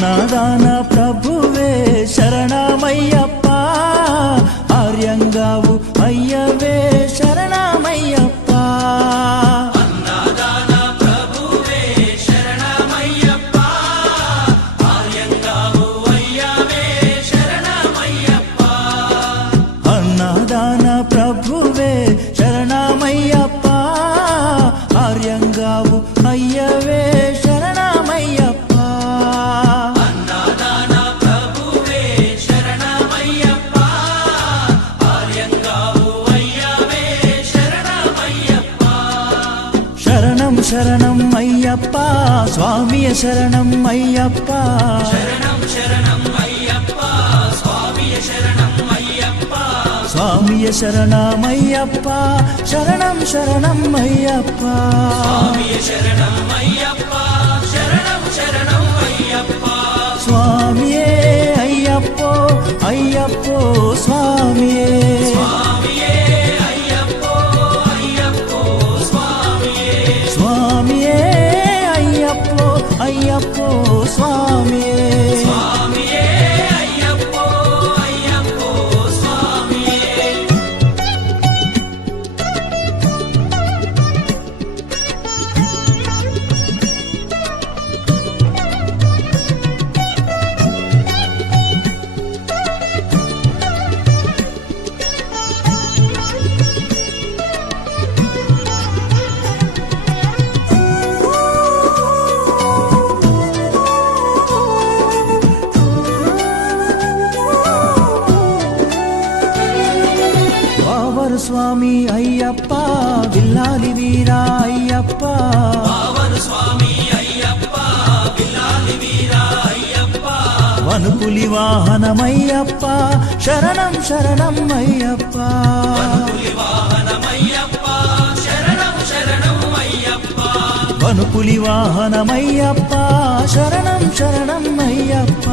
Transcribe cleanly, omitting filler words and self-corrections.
అన్నదాన ప్రభువే శరణమయ్యప్ప, ఆర్యంగావు అయ్యవే శరణమయ్యప్ప. అన్నదాన ప్రభువే శరణమయ్యప్ప, ఆర్యంగావు అయ్యవే శరణమయ్యప్ప. అన్నదాన ప్రభువే శరణమయ్యప్ప, ఆర్యంగావు అయ్యవే శరణమయ్యప్ప. అన్నదాన ప్రభువే శరణమయ్యప్ప, ఆర్యంగావు అయ్యవే శరణమయ్యప్ప. శరణం శరణం అయ్యప్ప, స్వామియ శరణం అయ్యప్ప. శరణం శరణం అయ్యప్ప, స్వామియ శరణం అయ్యప్ప. స్వామియ శరణమయ్యప్ప, శరణం శరణం అయ్యప్ప. స్వామియ శరణం అయ్యప్ప, శరణం శరణం అయ్యప్ప. స్వామియే అయ్యప్పో అయ్యప్పో స్వామియే. స్వామియే అయ్యప్పో అయ్యప్పో స్వామియే. స్వామియే అయ్యప్పో అయ్యప్పో స్వామియే. స్వామియే అయ్యప్పో అయ్యప్పో స్వామియే. వావరు స్వామి అయ్యప్ప, విల్లాలి వీరా అయ్యప్ప. పావన స్వామి అయ్యప్ప, బిల్లాలి వీరా అయ్యప్ప. వనుపులి వాహనమయ్యప్ప, శరణం శరణం అయ్యప్ప. పులి వాహనమయ్యప్ప, శరణం శరణం అయ్యప్ప. వనుపులి వాహనమయ్యప్ప, శరణం శరణం అయ్యప్ప.